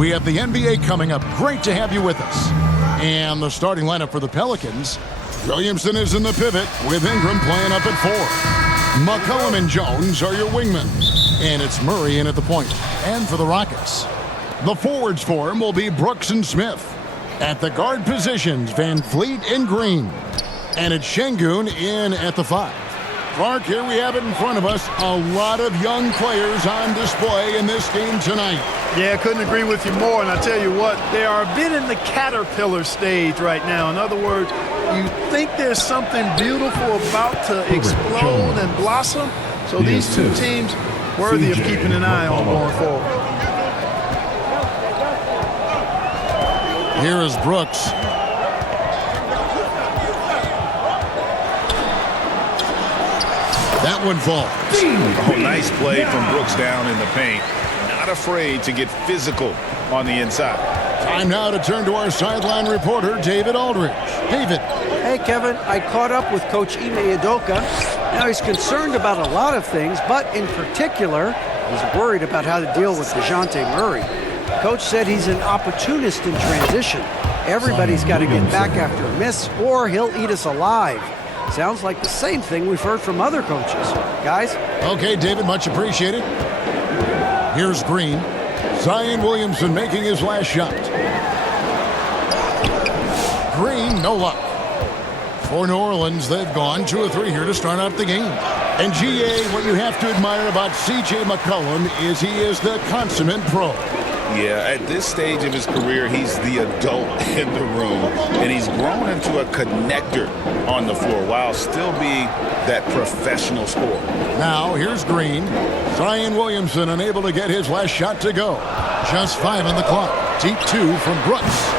We have the NBA coming up. Great to have you with us. And the starting lineup for the Pelicans. Williamson is in the pivot with Ingram playing up at 4. McCollum and Jones are your wingmen. And it's Murray in at the point. And for the Rockets, the forwards for him will be Brooks and Smith. At the guard positions, Van Vliet and Green. And it's Şengün in at the 5. Clark, here we have it in front of us. A lot of young players on display in this game tonight. Yeah, I couldn't agree with you more. And I tell you what, they are a bit in the caterpillar stage right now. In other words, you think there's something beautiful about to explode and blossom. So these two teams worthy of keeping an eye on going forward. Here is Brooks. That one falls. Oh, nice play from Brooks down in the paint. Not afraid to get physical on the inside. Time now to turn to our sideline reporter, David Aldridge. David. Hey, Kevin. I caught up with Coach Ime Udoka. Now, he's concerned about a lot of things, but in particular, he's worried about how to deal with DeJounte Murray. Coach said he's an opportunist in transition. Everybody's got to get back after a miss, or he'll eat us alive. Sounds like the same thing we've heard from other coaches. Guys? Okay, David, much appreciated. Here's Green. Zion Williamson making his last shot. Green, no luck. For New Orleans, they've gone 2 of 3 here to start out the game. And GA, what you have to admire about C.J. McCollum is he is the consummate pro. Yeah, at this stage of his career, he's the adult in the room, and he's grown into a connector on the floor while still being that professional scorer. Now, here's Green. Zion Williamson unable to get his last shot to go. Just 5 on the clock. Deep 2 from Brooks.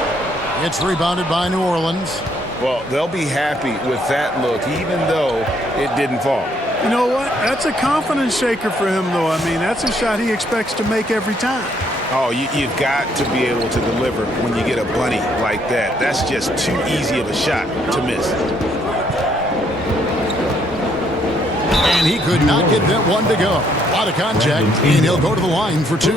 It's rebounded by New Orleans. Well, they'll be happy with that look, even though it didn't fall. You know what? That's a confidence shaker for him, though. I mean, that's a shot he expects to make every time. Oh, you've got to be able to deliver when you get a bunny like that. That's just too easy of a shot to miss. And he could not get that one to go. A lot of contact, and he'll go to the line for 2.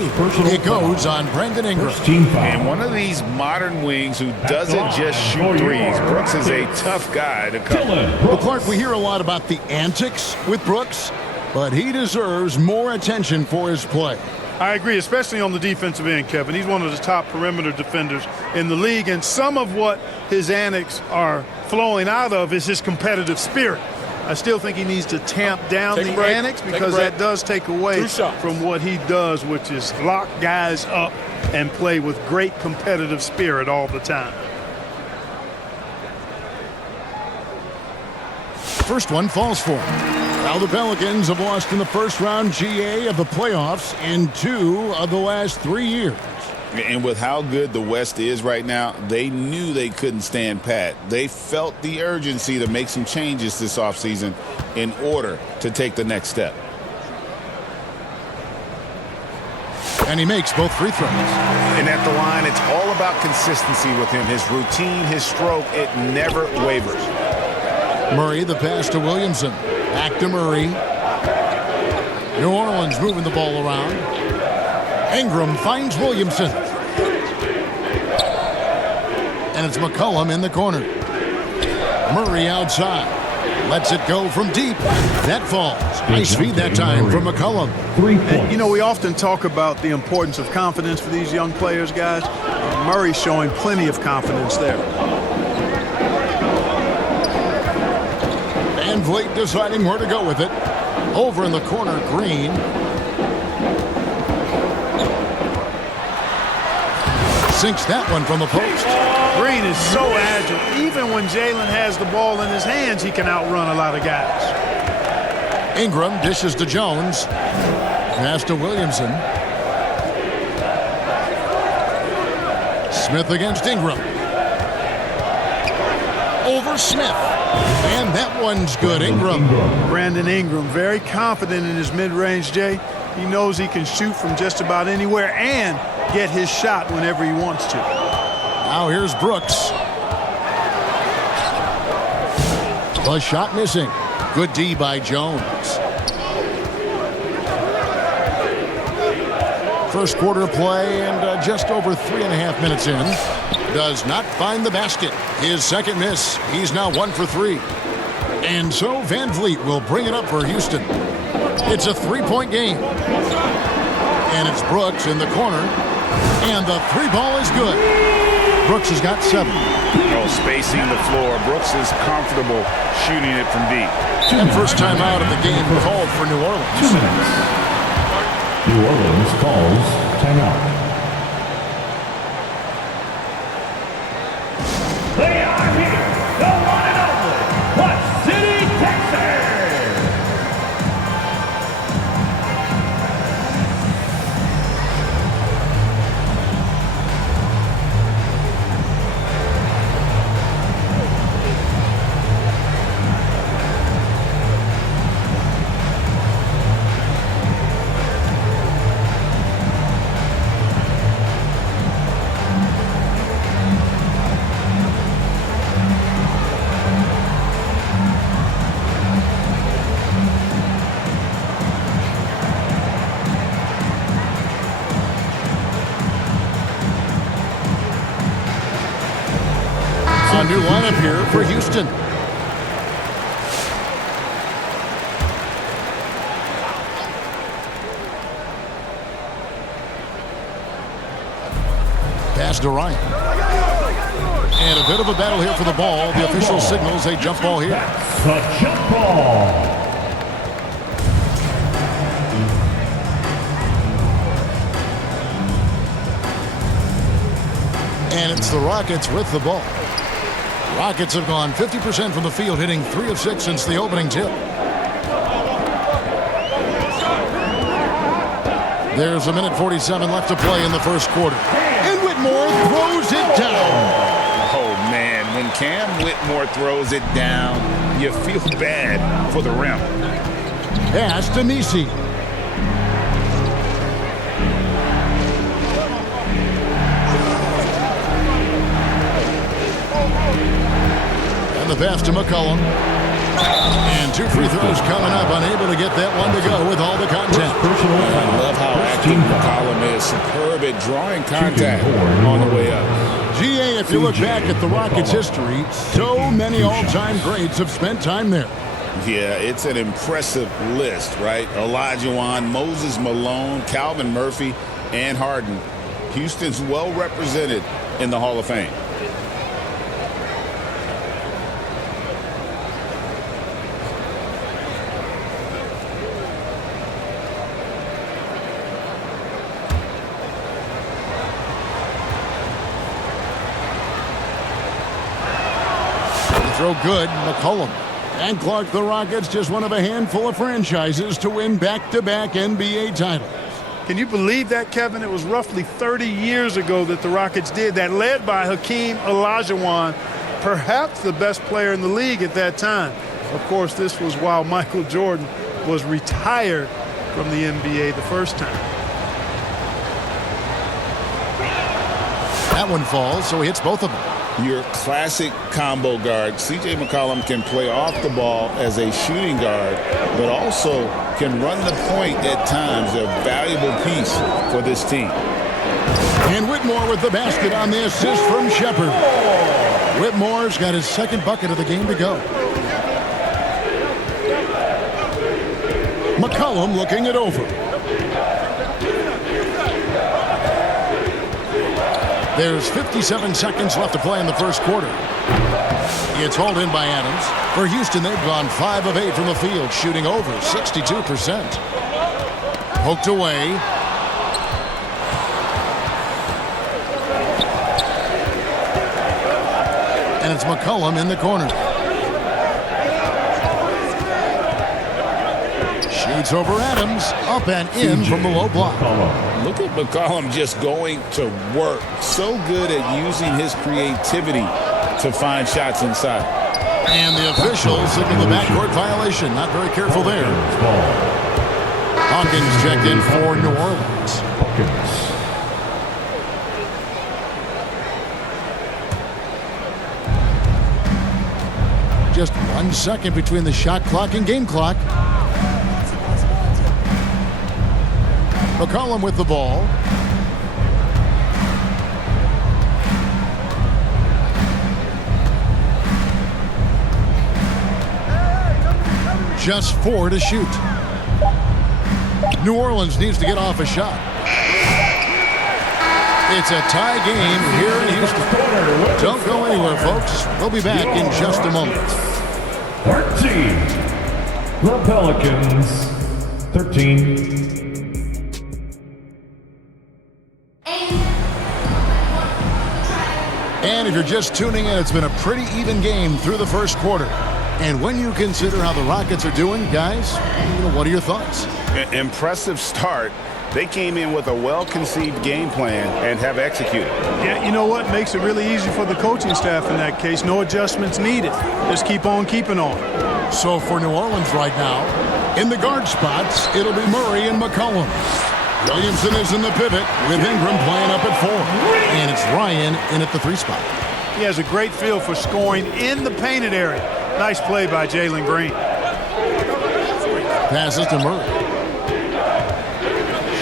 It goes on Brandon Ingram. And one of these modern wings who doesn't just shoot threes. Brooks is a tough guy to cover. Well, Clark, we hear a lot about the antics with Brooks, but he deserves more attention for his play. I agree, especially on the defensive end, Kevin. He's one of the top perimeter defenders in the league, and some of what his antics are flowing out of is his competitive spirit. I still think he needs to tamp down the antics because that does take away from what he does, which is lock guys up and play with great competitive spirit all the time. First one falls for him. Now the Pelicans have lost in the first round GA of the playoffs in 2 of the last 3 years. And with how good the West is right now, they knew they couldn't stand pat. They felt the urgency to make some changes this offseason in order to take the next step. And he makes both free throws. And at the line, it's all about consistency with him. His routine, his stroke, it never wavers. Murray, the pass to Williamson. Back to Murray. New Orleans moving the ball around. Ingram finds Williamson. And it's McCollum in the corner. Murray outside. Lets it go from deep. That falls. Nice feed that time from McCollum. And, you know, we often talk about the importance of confidence for these young players, guys. Murray's showing plenty of confidence there. Van Vliet deciding where to go with it. Over in the corner, Green. Sinks that one from the post. Green is so agile. Even when Jalen has the ball in his hands, he can outrun a lot of guys. Ingram dishes to Jones. Pass to Williamson. Smith against Ingram. Over Smith. And that one's good. Ingram. Brandon Ingram, very confident in his mid-range, Jay. He knows he can shoot from just about anywhere and get his shot whenever he wants to. Now here's Brooks. The shot missing. Good D by Jones. first quarter of play and just over 3.5 minutes in. Does not find the basket. His second miss. He's now 1 for 3. And so Van Vliet will bring it up for Houston. It's a 3-point game. And it's Brooks in the corner. And the 3 ball is good. Brooks has got 7. Oh, spacing the floor. Brooks is comfortable shooting it from deep. And first time out of the game called for New Orleans. 2 minutes. New Orleans calls timeout. They are here, the one and only, the City Texans. A new lineup here for Houston. Pass to Ryan. And a bit of a battle here for the ball. The official signals a jump ball here. The jump ball. And it's the Rockets with the ball. Rockets have gone 50% from the field, hitting 3 of 6 since the opening tip. There's 1:47 left to play in the first quarter. And Whitmore throws it down. Oh, man, when Cam Whitmore throws it down, you feel bad for the rim. Pass to Messi. And the pass to McCollum. And 2 free throws coming up. Unable to get that one to go with all the contact. I love how active McCollum is. Superb at drawing contact on the way up. GA, if you look back at the Rockets' history, so many all-time greats have spent time there. Yeah, it's an impressive list, right? Olajuwon, Moses Malone, Calvin Murphy, and Harden. Houston's well represented in the Hall of Fame. Throw good, McCollum. And Clark, the Rockets, just one of a handful of franchises to win back-to-back NBA titles. Can you believe that, Kevin? It was roughly 30 years ago that the Rockets did that, led by Hakeem Olajuwon, perhaps the best player in the league at that time. Of course, this was while Michael Jordan was retired from the NBA the first time. That one falls, so he hits both of them. Your classic combo guard. C.J. McCollum can play off the ball as a shooting guard, but also can run the point at times, a valuable piece for this team. And Whitmore with the basket on the assist from Shepard. Whitmore's got his second bucket of the game to go. McCollum looking it over. There's 57 seconds left to play in the first quarter. It's hauled in by Adams. For Houston, they've gone 5 of 8 from the field, shooting over 62%. Poked away. And it's McCollum in the corner. Shoots over Adams, up and in from the low block. Look at McCollum just going to work. So good at using his creativity to find shots inside. And the officials signal the backcourt violation. Not very careful there. Hawkins checked in for New Orleans. Just 1 second between the shot clock and game clock. McCollum with the ball. Just 4 to shoot. New Orleans needs to get off a shot. It's a tie game here in Houston. Don't go anywhere, folks. We'll be back in just a moment. 13. The Pelicans. 13. And if you're just tuning in, it's been a pretty even game through the first quarter. And when you consider how the Rockets are doing, guys, what are your thoughts? Impressive start. They came in with a well-conceived game plan and have executed. Yeah, you know what? Makes it really easy for the coaching staff in that case. No adjustments needed. Just keep on keeping on. So for New Orleans right now, in the guard spots, it'll be Murray and McCollum. Williamson is in the pivot with Ingram playing up at 4. And it's Ryan in at the 3 spot. He has a great feel for scoring in the painted area. Nice play by Jalen Green. Passes to Murray.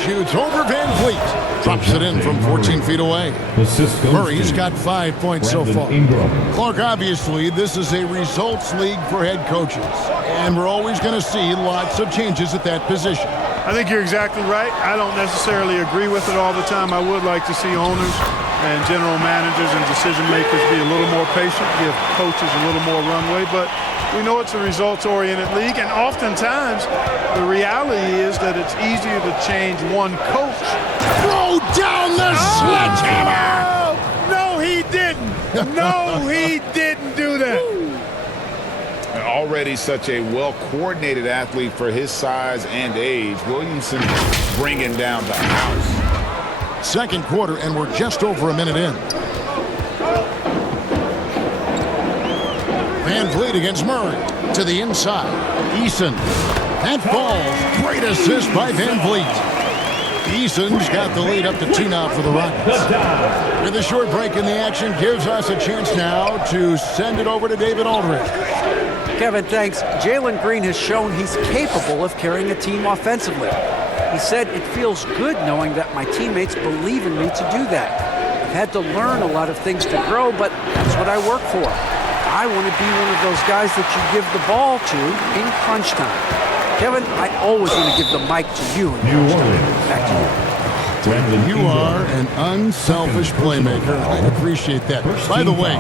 Shoots over Van Vliet. Drops it in from 14 feet away. Murray's got 5 points so far. Clark, obviously, this is a results league for head coaches. And we're always going to see lots of changes at that position. I think you're exactly right. I don't necessarily agree with it all the time. I would like to see owners and general managers and decision makers be a little more patient, give coaches a little more runway. But we know it's a results-oriented league, and oftentimes the reality is that it's easier to change one coach. Throw down the sledgehammer! No, he didn't. No, he didn't do that. Already such a well-coordinated athlete for his size and age. Williamson bringing down the house. Second quarter, and we're just over a minute in. Van Vliet against Murray. To the inside. Eason. That falls. Great assist by Van Vliet. Eason's got the lead up to 2 now for the Rockets. With a short break in the action, gives us a chance now to send it over to David Aldridge. Kevin, thanks. Jalen Green has shown he's capable of carrying a team offensively. He said, "It feels good knowing that my teammates believe in me to do that. I've had to learn a lot of things to grow, but that's what I work for. I want to be one of those guys that you give the ball to in crunch time." Kevin, I always want to give the mic to you in crunch time. Back to you. You are an unselfish playmaker. I appreciate that. By the way,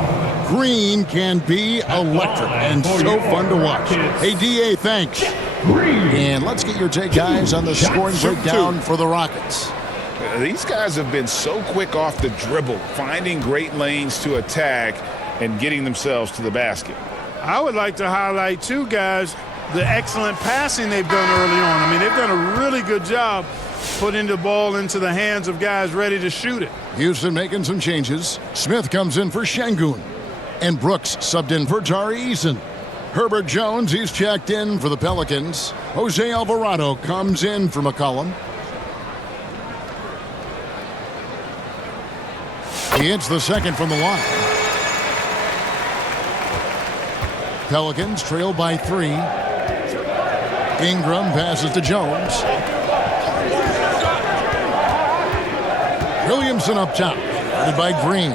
Green can be electric and so fun to watch. Hey, DA, thanks. And let's get your take, guys, on the scoring breakdown for the Rockets. These guys have been so quick off the dribble, finding great lanes to attack and getting themselves to the basket. I would like to highlight, too, guys, the excellent passing they've done early on. I mean, they've done a really good job putting the ball into the hands of guys ready to shoot it. Houston making some changes. Smith comes in for Şengün. And Brooks subbed in for Tari Eason. Herbert Jones, he's checked in for the Pelicans. Jose Alvarado comes in for McCollum. He hits the second from the line. Pelicans trail by 3. Ingram passes to Jones. Williamson up top, guarded by Green.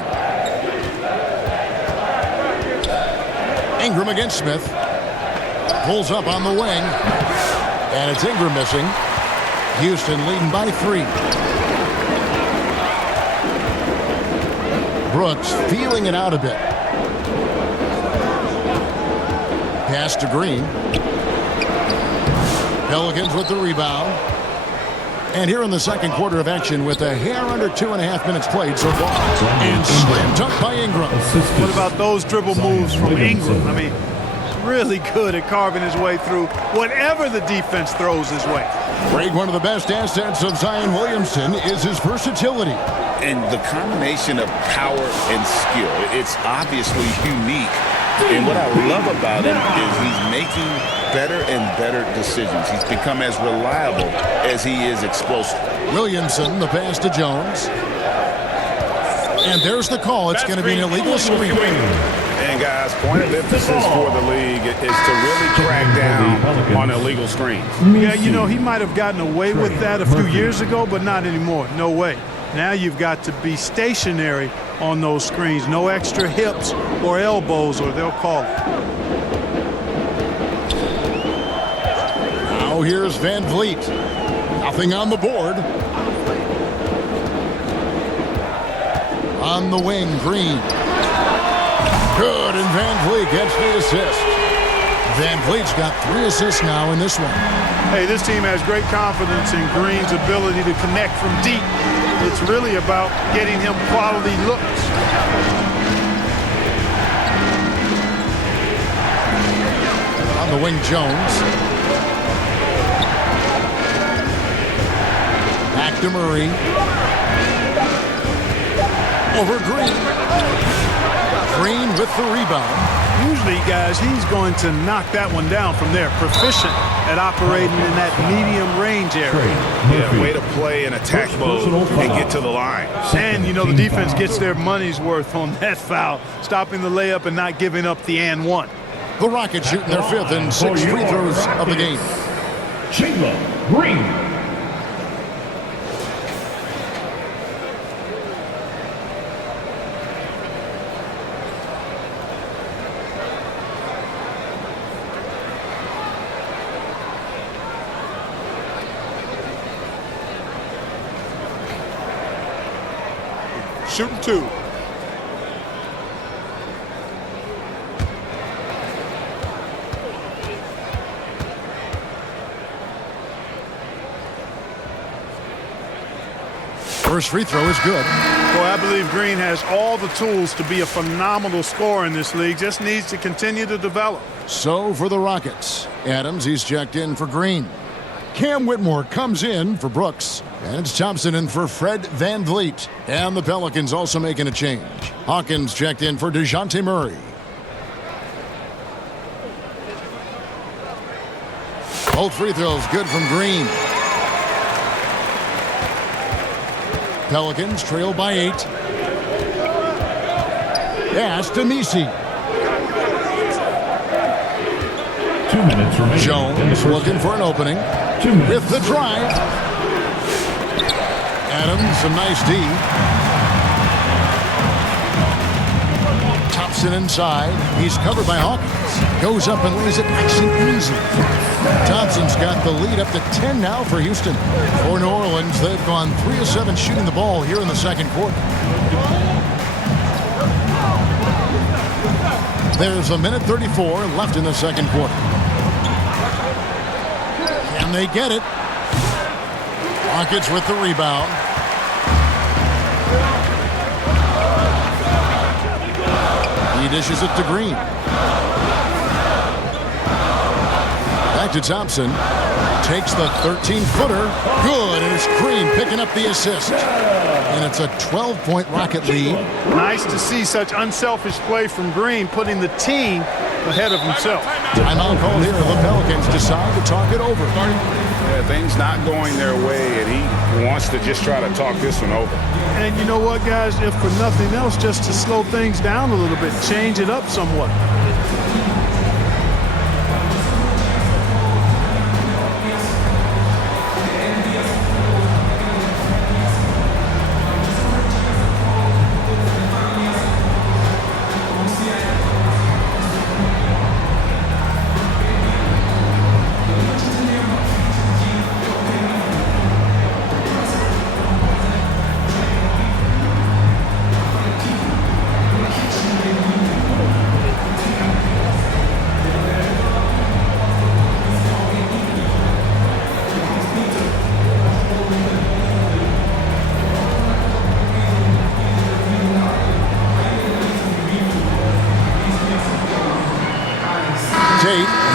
Ingram against Smith. Pulls up on the wing. And it's Ingram missing. Houston leading by 3. Brooks feeling it out a bit. Pass to Green. Pelicans with the rebound. And here in the second quarter of action with a hair under 2.5 minutes played so far. And slam dunk by Ingram. What about those dribble moves from Ingram? I mean, really good at carving his way through whatever the defense throws his way. Greg, one of the best assets of Zion Williamson is his versatility. And the combination of power and skill, it's obviously unique. And what I love about him is he's making better and better decisions. He's become as reliable as he is explosive. Williamson, the pass to Jones. And there's the call. It's going to be an illegal screen. And guys, point of emphasis for the league is to really crack down on illegal screens. Yeah, you know, he might have gotten away with that a few years ago, but not anymore. No way. Now you've got to be stationary on those screens. No extra hips or elbows, or they'll call it. Now here's Van Vliet. Nothing on the board. On the wing, Green. Good, and Van Vliet gets the assist. Van Vliet's got 3 assists now in this one. Hey, this team has great confidence in Green's ability to connect from deep. It's really about getting him quality looks. On the wing, Jones. Back to Murray. Over Green. Green with the rebound. Usually, guys, he's going to knock that one down from there. Proficient at operating in that medium range area. Yeah, way to play in attack mode and get to the line. And, you know, the defense gets their money's worth on that foul, stopping the layup and not giving up the and one. The Rockets shooting their 5th and 6th free throws of the game. Chandler Green. Shooting 2. First free throw is good. Boy, I believe Green has all the tools to be a phenomenal scorer in this league. Just needs to continue to develop. So for the Rockets, Adams, he's checked in for Green. Cam Whitmore comes in for Brooks. And it's Thompson in for Fred Van Vliet. And the Pelicans also making a change. Hawkins checked in for DeJounte Murray. Both free throws good from Green. Pelicans trail by 8. Pass to Misi. 2 minutes remaining. Jones looking for an opening. 2 minutes. With the drive. Adams, some nice D. Thompson inside. He's covered by Hawkins. Goes up and lays it nice and easy. Thompson's got the lead up to 10 now for Houston. For New Orleans, they've gone 3 of 7 shooting the ball here in the second quarter. There's a minute 34 left in the second quarter. Can they get it? Rockets with the rebound. He dishes it to Green. Back to Thompson. Takes the 13-footer. Good, and it's Green picking up the assist. And it's a 12-point Rocket lead. Nice to see such unselfish play from Green, putting the team ahead of himself. Timeout called here. The Pelicans decide to talk it over. Yeah, things not going their way, and he wants to just try to talk this one over. And you know what, guys? If for nothing else, just to slow things down a little bit, change it up somewhat.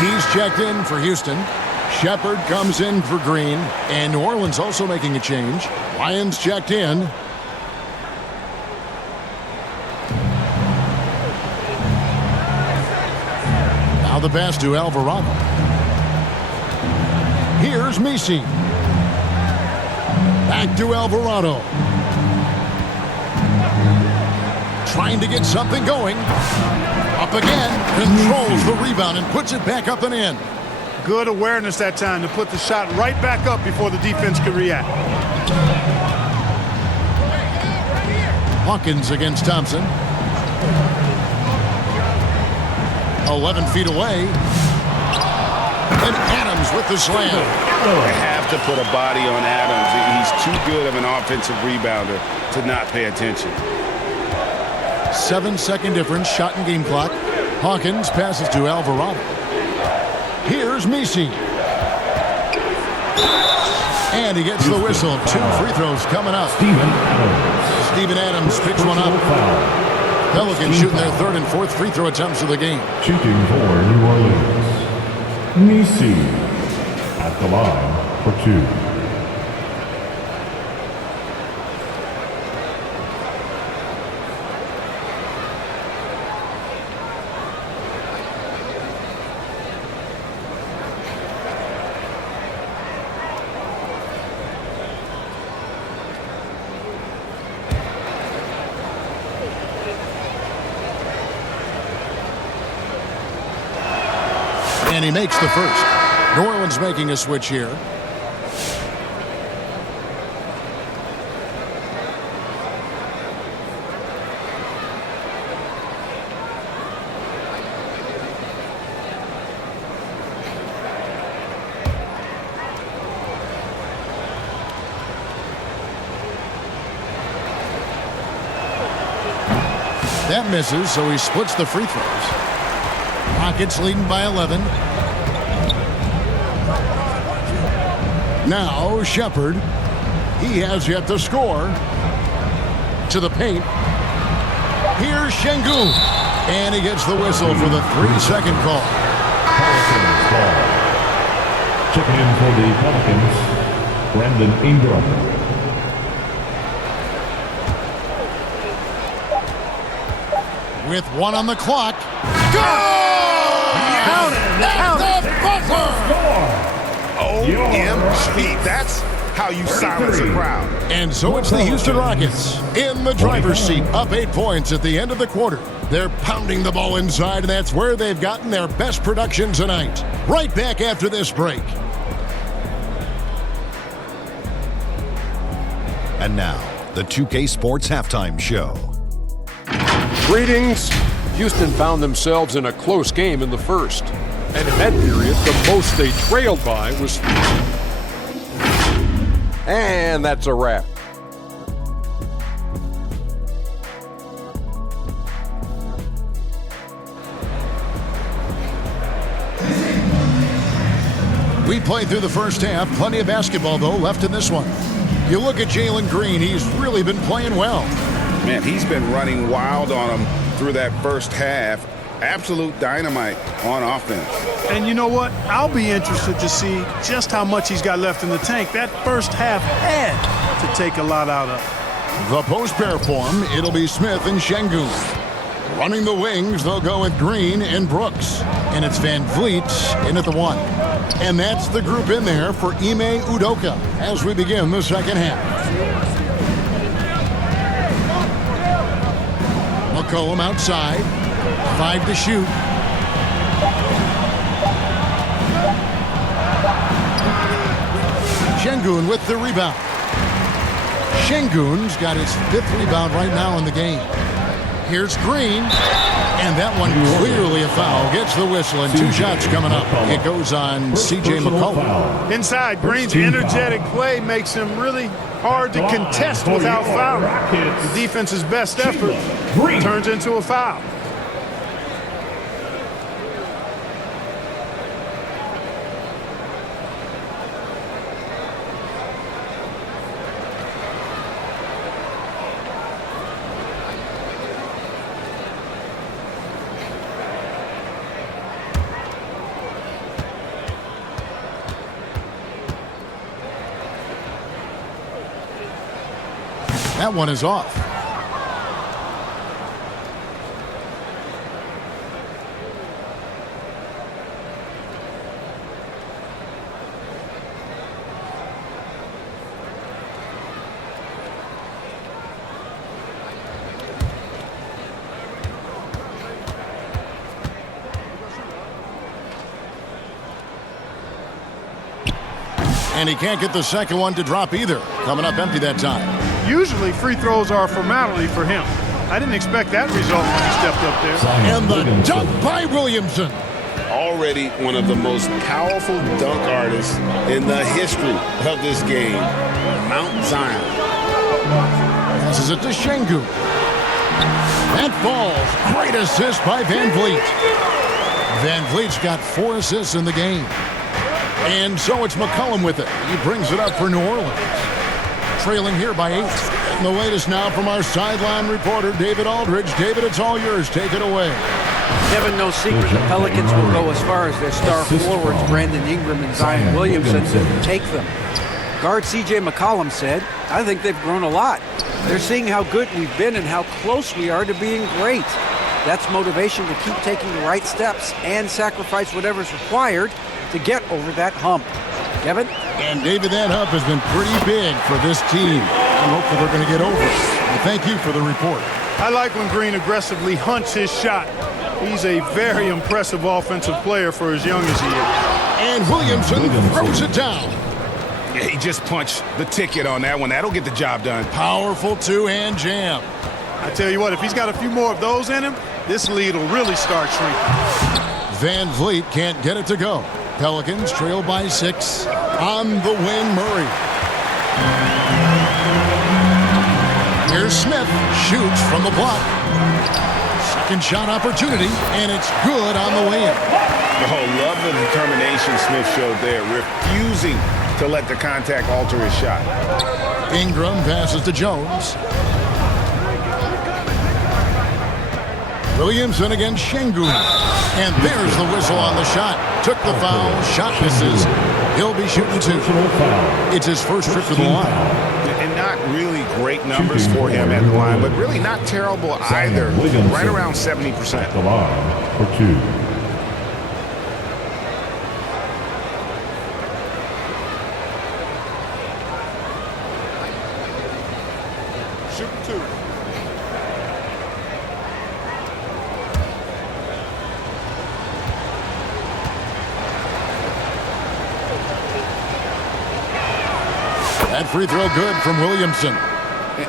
He's checked in for Houston. Shepard comes in for Green. And New Orleans also making a change. Lyons checked in. Now the pass to Alvarado. Here's Misi. Back to Alvarado. trying to get something going. Up again, controls the rebound and puts it back up and in. Good awareness that time to put the shot right back up before the defense could react. Hawkins against Thompson. 11 feet away. And Adams with the slam. They have to put a body on Adams. He's too good of an offensive rebounder to not pay attention. 7-second difference, shot and game clock. Hawkins passes to Alvarado. Here's Misi. And he gets the whistle. 2 free throws coming up. Steven Adams picks one up. Pelicans shooting their 3rd and 4th free throw attempts of the game. Shooting for New Orleans. Nisi at the line for 2. And he makes the first. New Orleans making a switch here. That misses, so he splits the free throws. Rockets leading by 11. Now Shepard. He has yet to score. To the paint. Here's Şengün. And he gets the whistle for the 3-second call. Pelicans ball. Checking in for the Pelicans, Brandon Ingram. With 1 on the clock. Go! Count it! At the buzzer! OMG. That's how you silence a crowd. And so it's the Houston Rockets in the driver's seat, up 8 points at the end of the quarter. They're pounding the ball inside, and that's where they've gotten their best production tonight. Right back after this break. And now, the 2K Sports Halftime Show. Greetings. Houston found themselves in a close game in the first. And in that period, the most they trailed by was... And that's a wrap. We played through the first half. Plenty of basketball, though, left in this one. You look at Jalen Green. He's really been playing well. Man, he's been running wild on him through that first half. Absolute dynamite on offense. And you know what? I'll be interested to see just how much he's got left in the tank. That first half had to take a lot out of. The post pair form, it'll be Smith and Şengün. Running the wings, they'll go with Green and Brooks. And it's Van Vliet in at the 1. And that's the group in there for Ime Udoka as we begin the second half. McCollum outside. 5 to shoot. Şengün with the rebound. Şengün's got his 5th rebound right now in the game. Here's Green. And that one clearly a foul. Gets the whistle and 2 shots coming up. It goes on C.J. McCollum. Inside, Green's energetic play makes him really hard to contest without fouling. The defense's best effort turns into a foul. That one is off. And he can't get the second one to drop either. Coming up empty that time. Usually free throws are a formality for him. I didn't expect that result when he stepped up there. And the dunk by Williamson. Already one of the most powerful dunk artists in the history of this game, Mount Zion. Passes it to Şengün. That falls. Great assist by Van Vliet. Van Vliet's got 4 assists in the game. And so it's McCollum with it. He brings it up for New Orleans. Trailing here by 8. And the latest now from our sideline reporter, David Aldridge. David, it's all yours. Take it away. Kevin, no secret the Pelicans will go as far as their star forwards, Brandon Ingram and Zion Williamson, take them. Guard C.J. McCollum said, I think they've grown a lot. They're seeing how good we've been and how close we are to being great. That's motivation to keep taking the right steps and sacrifice whatever's required to get over that hump. Kevin? And David, that hump has been pretty big for this team. I'm hopeful they're going to get over it. And thank you for the report. I like when Green aggressively hunts his shot. He's a very impressive offensive player for as young as he is. And Williamson throws it down. Yeah, he just punched the ticket on that one. That'll get the job done. Powerful two-hand jam. I tell you what, if he's got a few more of those in him, this lead will really start shrinking. Van Vliet can't get it to go. Pelicans trail by 6. On the wing, Murray. Here's Smith. Shoots from the block. Second shot opportunity, and it's good on the way in. Oh, love the determination Smith showed there, refusing to let the contact alter his shot. Ingram passes to Jones. Williamson against Şengün. And there's the whistle on the shot. Took the foul. Shot misses. He'll be shooting 2. It's his first trip to the line. And not really great numbers for him at the line, but really not terrible either. Right around 70%. At the line for 2. Shooting 2. That free throw good from Williamson.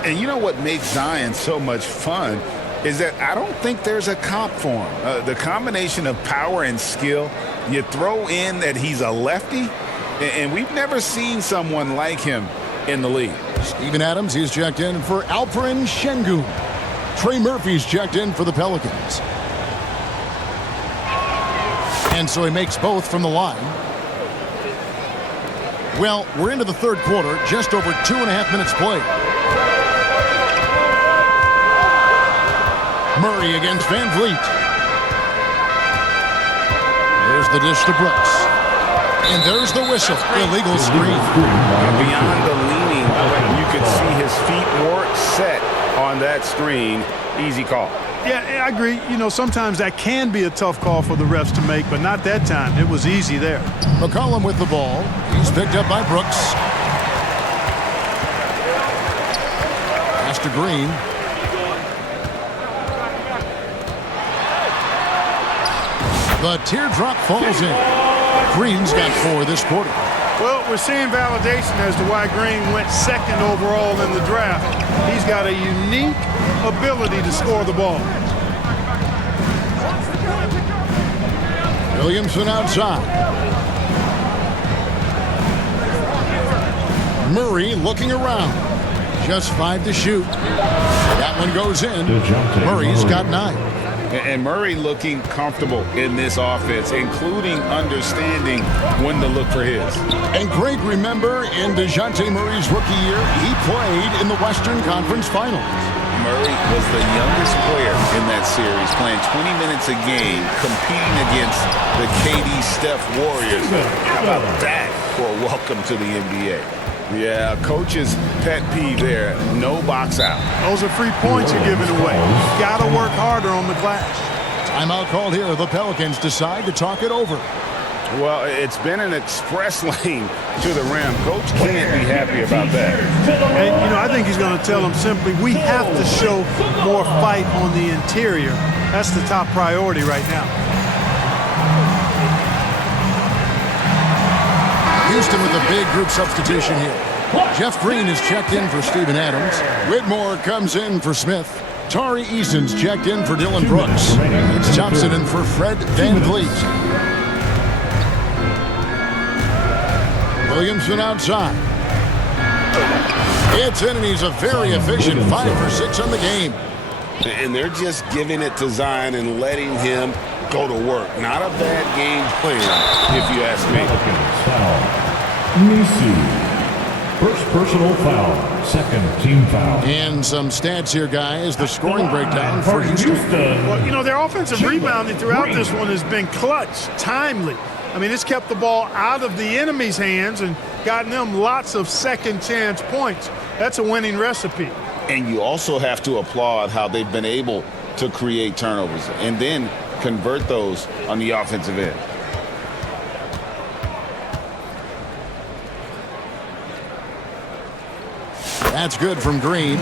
And you know what makes Zion so much fun is that I don't think there's a comp for him. The combination of power and skill, you throw in that he's a lefty, and we've never seen someone like him in the league. Steven Adams, he's checked in for Alperen Şengün. Trey Murphy's checked in for the Pelicans. And so he makes both from the line. Well, we're into the third quarter, just over 2.5 minutes played. Murray against Van Vliet. There's the dish to Brooks. And there's the whistle. Illegal screen. Beyond the leaning, you could see his feet more set on that screen. Easy call. Yeah, I agree. You know, sometimes that can be a tough call for the refs to make, but not that time. It was easy there. McCollum with the ball. He's picked up by Brooks. Pass to Green. The teardrop falls in. Green's got 4 this quarter. Well, we're seeing validation as to why Green went second overall in the draft. He's got a unique ability to score the ball. Williamson outside. Murray looking around. Just 5 to shoot. That one goes in. Murray's got 9. And Murray looking comfortable in this offense, including understanding when to look for his. And Greg, remember, in DeJounte Murray's rookie year, he played in the Western Conference Finals. Murray was the youngest player in that series, playing 20 minutes a game, competing against the KD Steph Warriors. How about that for a welcome to the NBA? Yeah, coach's pet peeve there, no box out. Those are free points you're giving away. You got to work harder on the glass. Timeout called here. The Pelicans decide to talk it over. Well, it's been an express lane to the rim. Coach can't be happy about that. And, you know, I think he's going to tell them simply, we have to show more fight on the interior. That's the top priority right now. Houston with a big group substitution here. Jeff Green is checked in for Steven Adams. Whitmore comes in for Smith. Tari Eason's checked in for Dylan Brooks. It's Thompson in for Fred Van Vliet. Williamson outside. It's in, and he's a very efficient 5 for 6 on the game. And they're just giving it to Zion and letting him go to work. Not a bad game plan, if you ask me. Nisi. First personal foul, second team foul. And some stats here, guys. The scoring breakdown for Houston. Well, you know, their offensive rebounding throughout this one has been clutch, timely. I mean, it's kept the ball out of the enemy's hands and gotten them lots of second chance points. That's a winning recipe. And you also have to applaud how they've been able to create turnovers and then convert those on the offensive end. That's good from Green.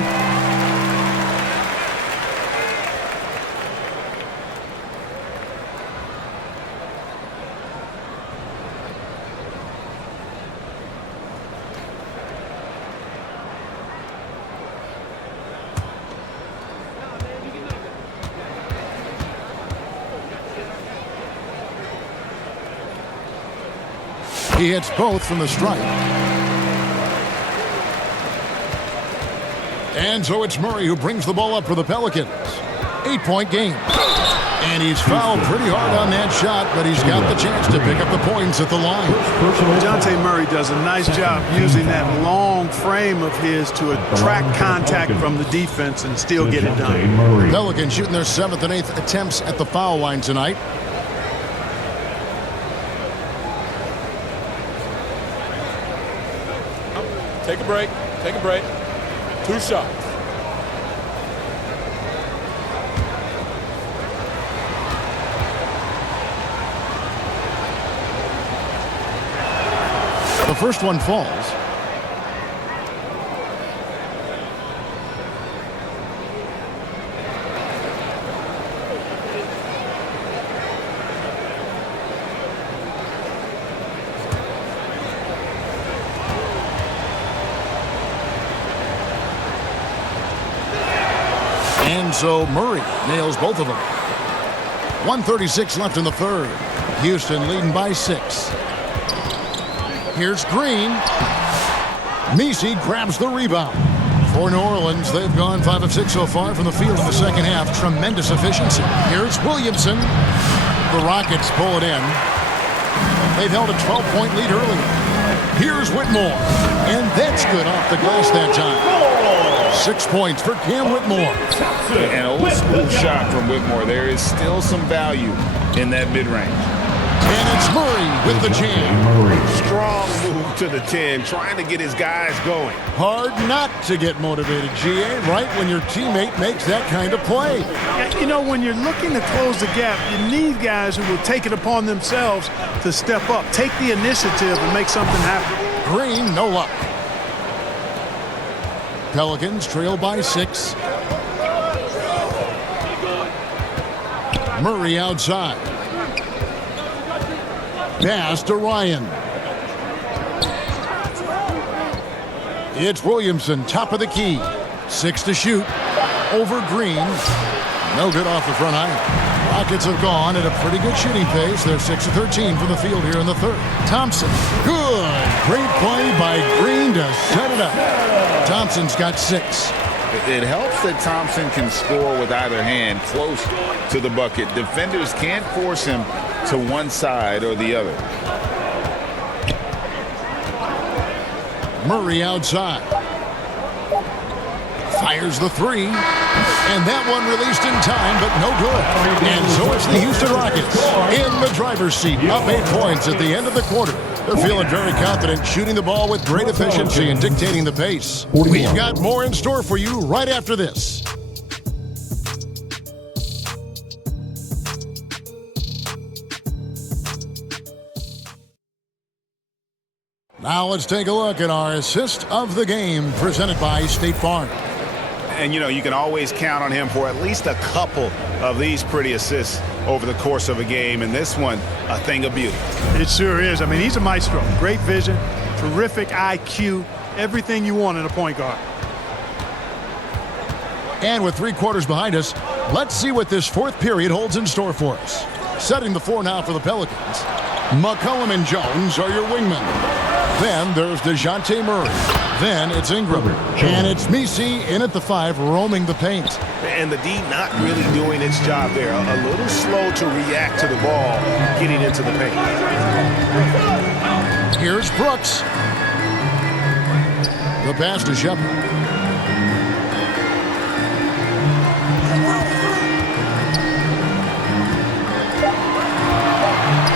He hits both from the stripe. And so it's Murray who brings the ball up for the Pelicans. 8-point game. And he's fouled pretty hard on that shot, but he's got the chance to pick up the points at the line. DeJounte Murray does a nice job using that long frame of his to attract contact from the defense and still get it done. Pelicans shooting their 7th and 8th attempts at the foul line tonight. Take a break. Take a break. 2 shots. The first one falls. And so Murray nails both of them. 1:36 left in the third. Houston leading by 6. Here's Green. Nisi grabs the rebound. For New Orleans, they've gone 5 of 6 so far from the field in the second half. Tremendous efficiency. Here's Williamson. The Rockets pull it in. They've held a 12-point lead earlier. Here's Whitmore. And that's good off the glass that time. 6 points for Cam Whitmore. An old school shot from Whitmore. There is still some value in that mid-range. And it's Murray with the jam. Strong move to the 10, trying to get his guys going. Hard not to get motivated, GA, right when your teammate makes that kind of play. You know, when you're looking to close the gap, you need guys who will take it upon themselves to step up, take the initiative and make something happen. Green, no luck. Pelicans trail by 6. Murray outside. Pass to Ryan. It's Williamson, top of the key. 6 to shoot. Over Green. No good off the front iron. Rockets have gone at a pretty good shooting pace. They're 6 of 13 from the field here in the third. Thompson. Good. Great play by Green to set it up. Thompson's got 6. It helps that Thompson can score with either hand close to the bucket. Defenders can't force him to one side or the other. Murray outside. Fires the 3. And that one released in time, but no good. And so it's the Houston Rockets in the driver's seat, up 8 points at the end of the quarter. They're feeling very confident, shooting the ball with great efficiency and dictating the pace. We've got more in store for you right after this. Now let's take a look at our assist of the game presented by State Farm. And, you know, you can always count on him for at least a couple of these pretty assists over the course of a game. And this one, a thing of beauty. It sure is. I mean, he's a maestro. Great vision, terrific IQ, everything you want in a point guard. And with 3 quarters behind us, let's see what this 4th period holds in store for us. Setting the floor now for the Pelicans. McCollum and Jones are your wingmen. Then there's DeJounte Murray. Then it's Ingram. And it's Messi in at the 5, roaming the paint. And the D not really doing its job there. A little slow to react to the ball getting into the paint. Here's Brooks. The pass to Shepard.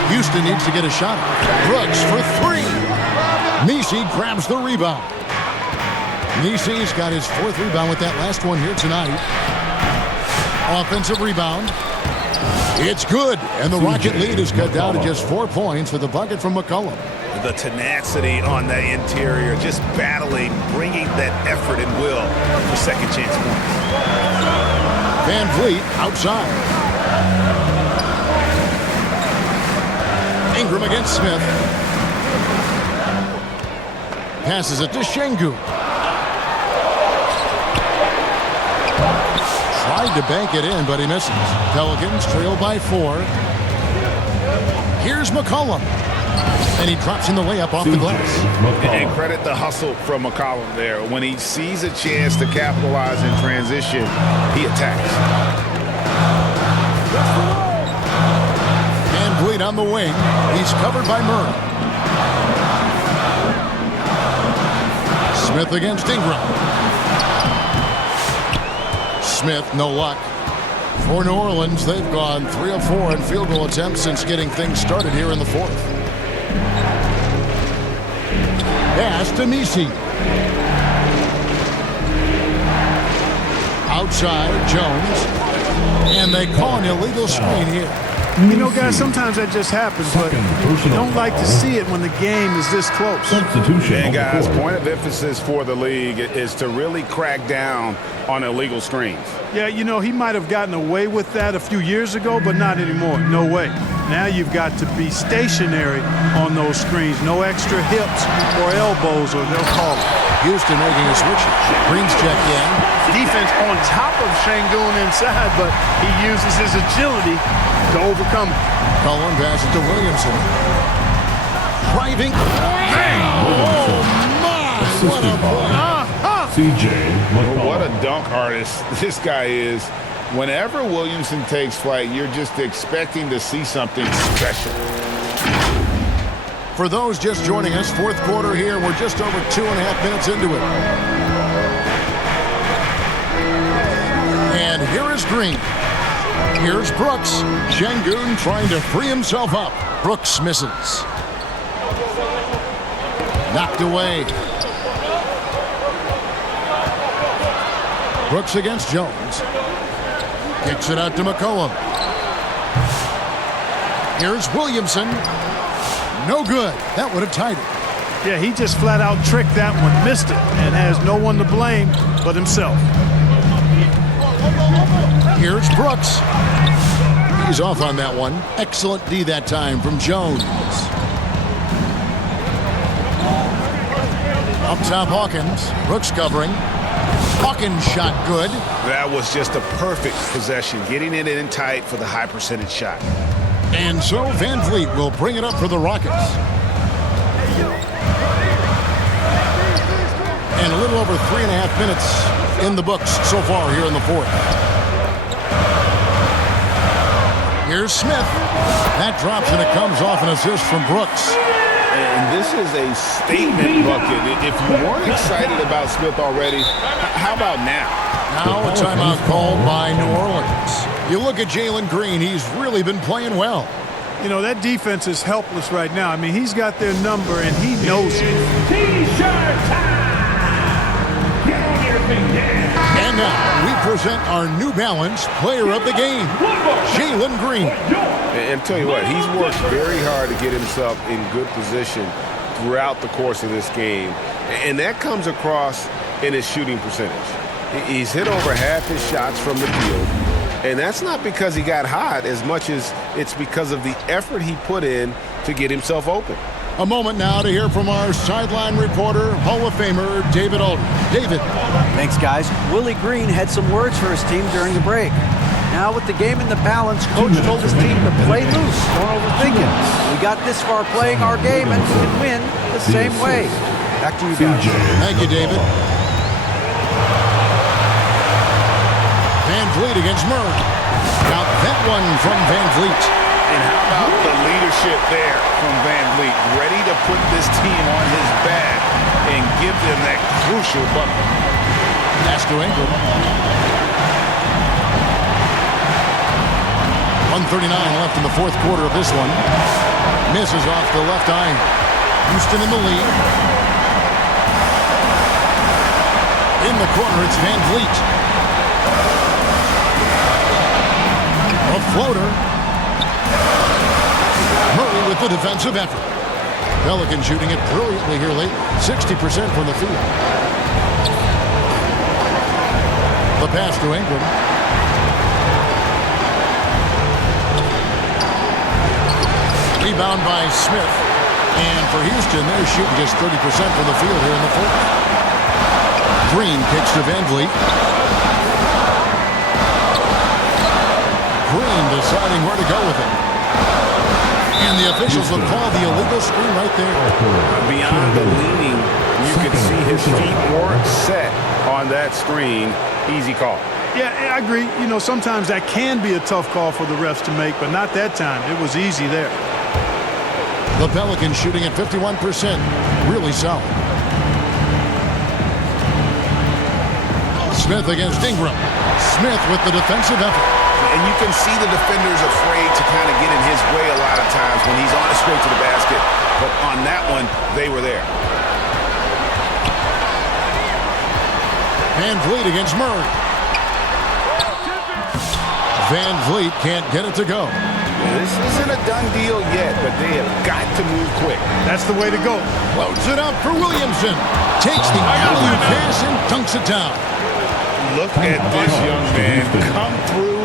Houston needs to get a shot. Brooks for 3. Messi grabs the rebound. Messi's got his 4th rebound with that last one here tonight. Offensive rebound. It's good. And the Rocket lead is cut down to just 4 points with a bucket from McCollum. The tenacity on the interior, just battling, bringing that effort and will for second chance points. Van Vliet outside. Ingram against Smith. Passes it to Şengün. Tried to bank it in, but he misses. Pelicans trail by 4. Here's McCollum. And he drops in the layup off the glass. And credit the hustle from McCollum there. When he sees a chance to capitalize in transition, he attacks. Bleed on the wing. He's covered by Murray. Smith against Ingram. Smith, no luck. For New Orleans, they've gone 3 of 4 in field goal attempts since getting things started here in the 4th. Pass to Messi. Outside, Jones. And they call an illegal screen here. You know, guys, sometimes that just happens, but you don't like to see it when the game is this close. Substitution. And guys, point of emphasis for the league is to really crack down on illegal screens. Yeah, you know, he might have gotten away with that a few years ago, but not anymore. No way. Now you've got to be stationary on those screens. No extra hips or elbows, or they'll call it. Houston making a switch. Green's check in. Defense on top of Şengün inside, but he uses his agility to overcome it. Cullen passes to Williamson. Driving. Oh, my! What a play. CJ McCollum. What a dunk artist this guy is. Whenever Williamson takes flight, you're just expecting to see something special. For those just joining us, 4th quarter here. We're just over 2.5 minutes into it. And here is Green. Here's Brooks. Şengün trying to free himself up. Brooks misses. Knocked away. Brooks against Jones. Kicks it out to McCollum. Here's Williamson. No good. That would have tied it. Yeah, he just flat out tricked that one, missed it, and has no one to blame but himself. Here's Brooks. He's off on that one. Excellent D that time from Jones. Up top, Hawkins. Brooks covering. Hawkins shot good. That was just a perfect possession, getting it in tight for the high percentage shot. And so Van Vliet will bring it up for the Rockets. And a little over 3.5 minutes in the books so far here in the 4th. Here's Smith. That drops and it comes off an assist from Brooks. And this is a statement bucket. If you weren't excited about Smith already, how about now? Now a timeout called by New Orleans. You look at Jalen Green, he's really been playing well. You know, that defense is helpless right now. I mean, he's got their number, and he knows it. T-shirt time! Get on your feet, yeah. And now we present our New Balance Player of the Game, Jalen Green. And tell you what, he's worked very hard to get himself in good position throughout the course of this game. And that comes across in his shooting percentage. He's hit over half his shots from the field. And that's not because he got hot as much as it's because of the effort he put in to get himself open. A moment now to hear from our sideline reporter, Hall of Famer David Aldridge. David. Thanks, guys. Willie Green had some words for his team during the break. Now with the game in the balance, Coach told his team to play loose, don't overthink it. We got this far playing our game and we can win the same way. Back to you guys. Thank you, David. Van Vliet against Murray. Now that one from Van Vliet. And how about the leadership there from Van Vliet, ready to put this team on his back and give them that crucial bucket. Pass to Ingram. 1:39 left in the fourth quarter of this one. Misses off the left eye. Houston in the lead. In the corner, it's Van Vliet. A floater. Murray with the defensive effort. Pelicans shooting it brilliantly here late. 60% from the field. The pass to Ingram. Rebound by Smith. And for Houston, they're shooting just 30% from the field here in the fourth. Green kicks to Van Vliet. Green deciding where to go with it. And the officials will call the illegal screen right there. Beyond the leaning, you can see his feet weren't set on that screen. Easy call. Yeah, I agree. You know, sometimes that can be a tough call for the refs to make, but not that time. It was easy there. The Pelicans shooting at 51%. Really solid. Smith against Ingram. Smith with the defensive effort. And you can see the defenders afraid to kind of get in his way a lot of times when he's on his straight to the basket. But on that one, they were there. Van Vliet against Murray. Van Vliet can't get it to go. This isn't a done deal yet, but they have got to move quick. That's the way to go. Loads it up for Williamson. Takes the alley-oop pass and dunks it down. Look at this young man come through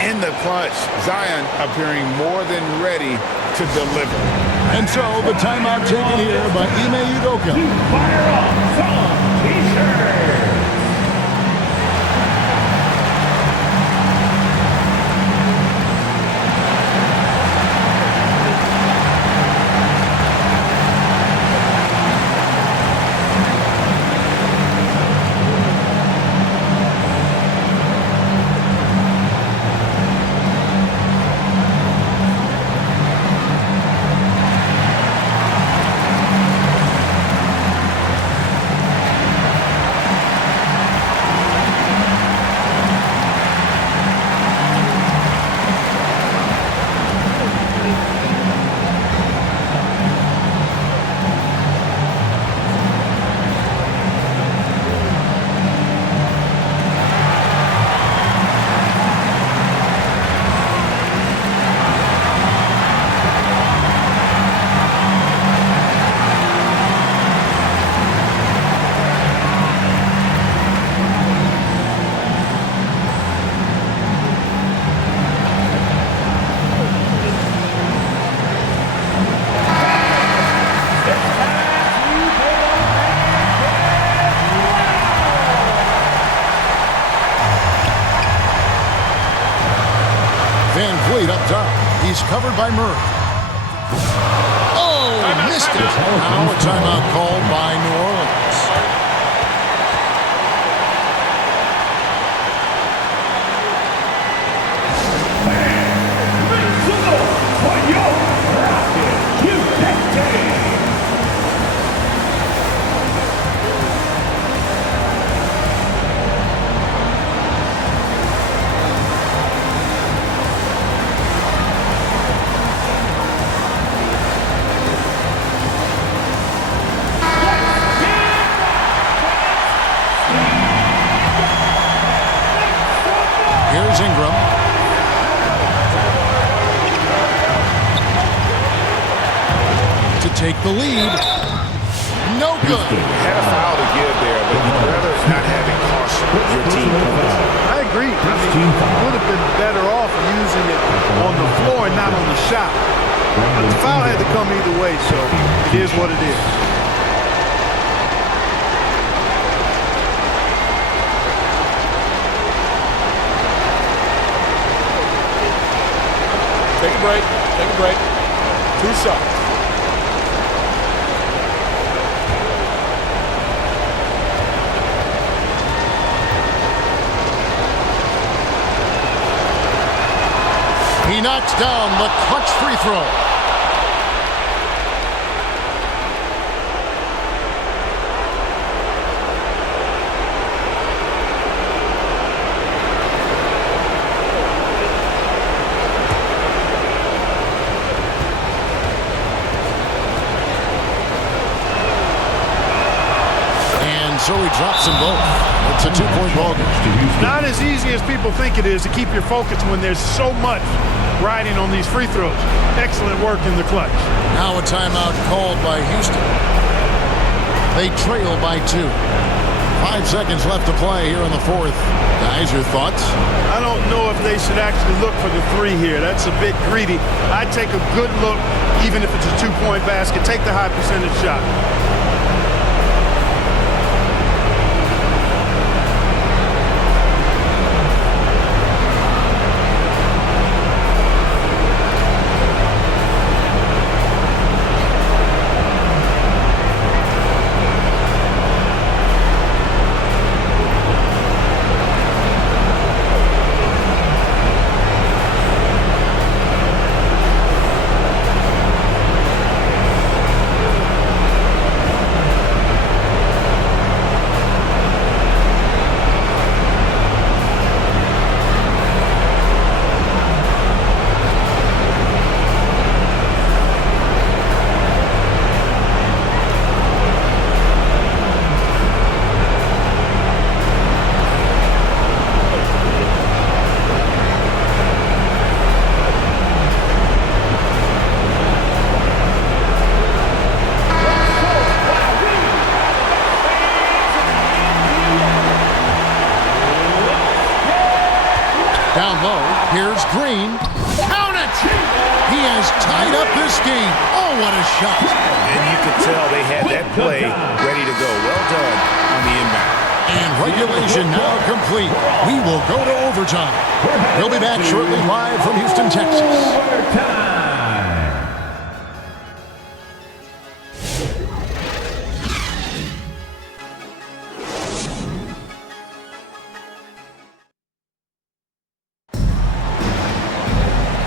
in the clutch. Zion appearing more than ready to deliver. And so the timeout taken here by Ime Udoka. Fire up some T-shirts. Van Vliet up top. He's covered by Murray. Oh, missed it. Now a timeout called by New Orleans. Here's Ingram. To take the lead. No good. Had a foul to give there, but you'd rather not have it cost your team points. I agree. I mean, he would have been better off using it on the floor and not on the shot. But the foul had to come either way, so it is what it is. Take a break. Take a break. 2 shots. He knocks down the clutch free throw. And so he drops them both. It's a 2-point ball game. Not as easy as people think it is to keep your focus when there's so much riding on these free throws. Excellent work in the clutch. Now a timeout called by Houston. They trail by 2. 5 seconds left to play here in the fourth. Guys, your thoughts? I don't know if they should actually look for the 3 here. That's a bit greedy. I'd take a good look, even if it's a 2-point basket. Take the high percentage shot. Down low, here's Green. Count it! He has tied up this game. Oh, what a shot. And you could tell they had that play ready to go. Well done on the inbound. And regulation now complete. We will go to overtime. We'll be back shortly live from Houston, Texas.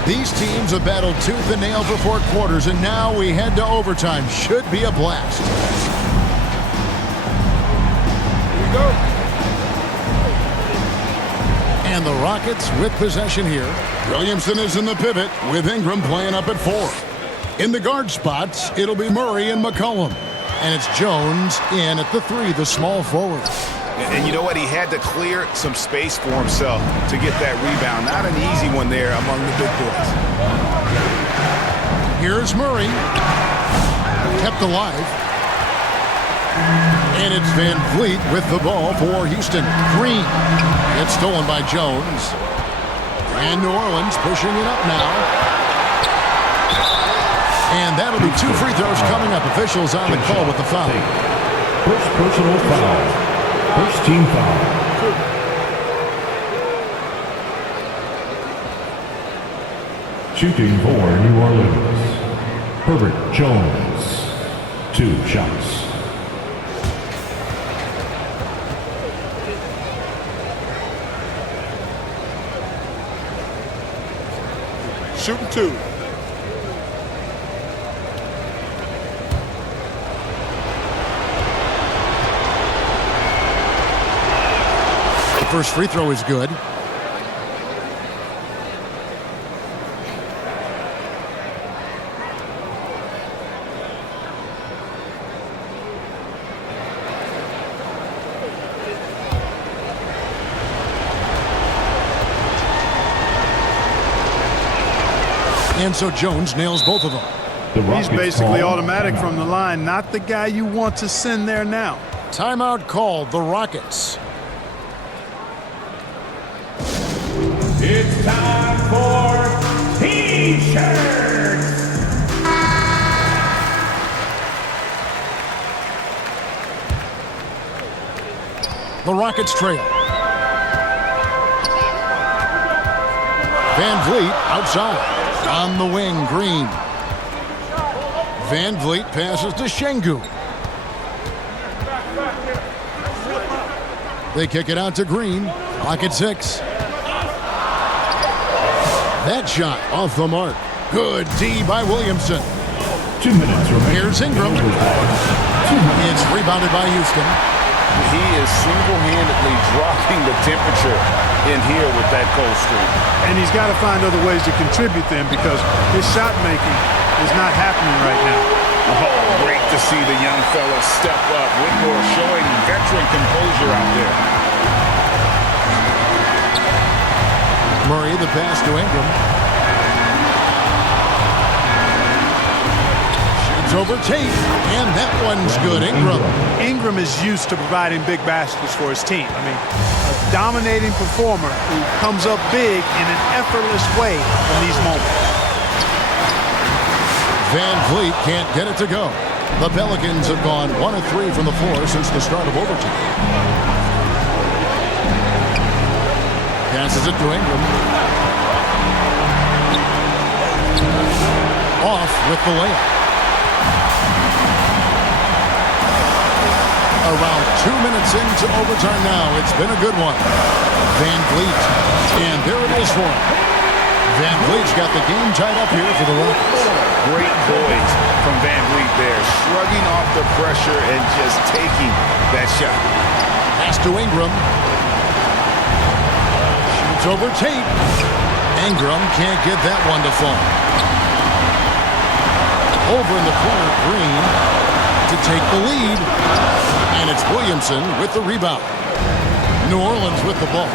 These teams have battled tooth and nail for 4 quarters, and now we head to overtime. Should be a blast. Here we go. And the Rockets with possession here. Williamson is in the pivot with Ingram playing up at 4. In the guard spots, it'll be Murray and McCollum. And it's Jones in at the 3, the small forward. And you know what? He had to clear some space for himself to get that rebound. Not an easy one there among the big boys. Here's Murray. Kept alive. And it's Van Vliet with the ball for Houston. Green gets stolen by Jones. And New Orleans pushing it up now. And that'll be 2 free throws coming up. Officials on the call with the foul. First personal foul. First team foul. Shooting for New Orleans. Herbert Jones. 2 shots. Shooting 2. First free throw is good. And so Jones nails both of them. He's basically automatic from the line, not the guy you want to send there now. Timeout called, the Rockets. It's time for T-shirts. The Rockets trail. Van Vliet outside. On the wing, Green. Van Vliet passes to Şengün. They kick it out to Green. Clock at 6. That shot off the mark. Good D by Williamson. 2 minutes remaining. Here's Ingram. It's rebounded by Houston. He is single-handedly dropping the temperature in here with that cold streak. And he's got to find other ways to contribute then because his shot making is not happening right now. Oh, great to see the young fella step up. Whitmore showing veteran composure out there. Murray, the pass to Ingram. Shoots over Tate, and that one's good. Ingram is used to providing big baskets for his team. I mean, a dominating performer who comes up big in an effortless way in these moments. Van Vliet can't get it to go. The Pelicans have gone 1 of 3 from the floor since the start of overtime. Passes it to Ingram. Off with the layup. Around 2 minutes into overtime now. It's been a good one. Van Vliet. And there it is for him. Van Vliet's got the game tied up here for the Rockets. Great poise from Van Vliet there, shrugging off the pressure and just taking that shot. Pass to Ingram. Shoots over Tate. Ingram can't get that one to fall. Over in the corner, Green to take the lead. And it's Williamson with the rebound. New Orleans with the ball.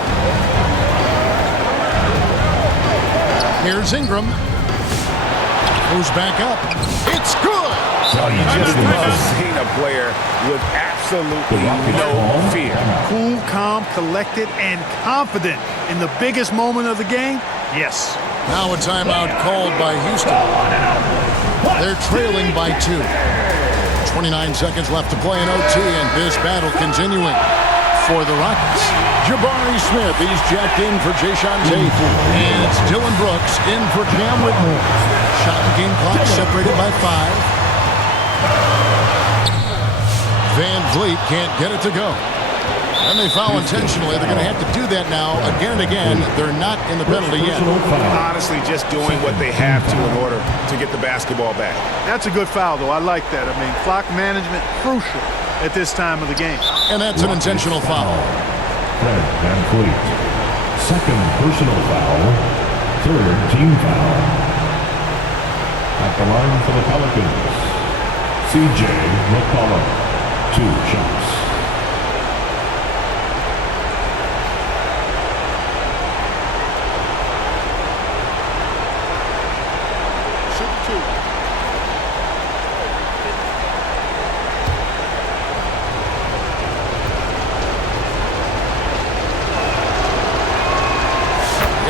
Here's Ingram. Goes back up. It's good. Just love seeing a player with absolutely no fear. Cool, calm, collected, and confident in the biggest moment of the game. Yes. Now a timeout called by Houston. They're trailing by 2. 29 seconds left to play in OT, and this battle continuing for the Rockets. Jabari Smith, he's jacked in for Jayshawn Tate. And it's Dylan Brooks in for Cam Whitmore. Shot and game clock separated by 5. Van Vliet can't get it to go. And they foul intentionally. They're going to have to do that now again and again. They're not in the penalty yet. Honestly, just doing what they have to in order to get the basketball back. That's a good foul, though. I like that. I mean, clock management crucial at this time of the game. And that's an intentional foul. Fred Van Vliet. Second personal foul. Third team foul. At the line for the Pelicans, C.J. McCollum. 2 shots.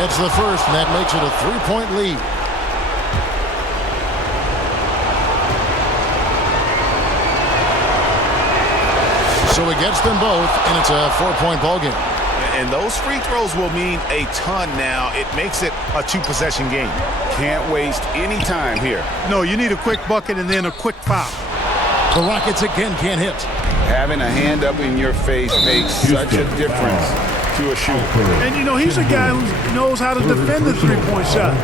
It's the first, and that makes it a 3-point lead. So he gets them both, and it's a 4-point ball game. And those free throws will mean a ton now. It makes it a 2-possession game. Can't waste any time here. No, you need a quick bucket and then a quick foul. The Rockets again can't hit. Having a hand up in your face makes such a difference to a shooter. And, you know, he's a guy who knows how to defend the three-point shot.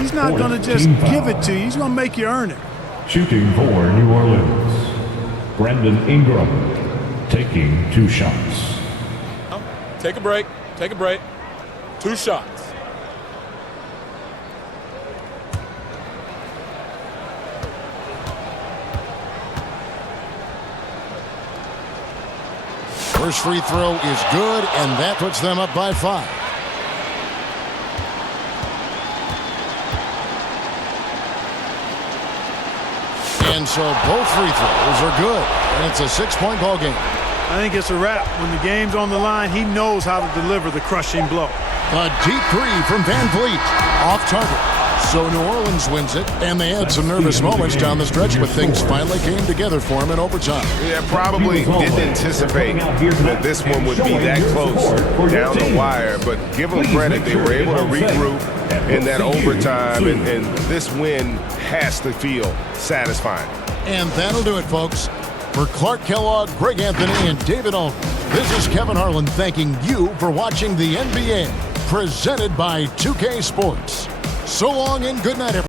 He's not going to just give it to you. He's going to make you earn it. Shooting for New Orleans, Brandon Ingram taking 2 shots. Take a break. Take a break. 2 shots. First free throw is good, and that puts them up by 5. And so both free throws are good, and it's a 6-point ball game. I think it's a wrap. When the game's on the line, he knows how to deliver the crushing blow. A deep three from Van Vliet. Off target. So New Orleans wins it, and they had some nervous moments down the stretch, but things finally came together for them in overtime. Yeah, probably didn't anticipate that this one would be that close down the wire, but give them credit. They were able to regroup in that overtime, and this win has to feel satisfying. And that'll do it, folks. For Clark Kellogg, Greg Anthony, and David Alton, this is Kevin Harlan thanking you for watching the NBA, presented by 2K Sports. So long and good night, everyone.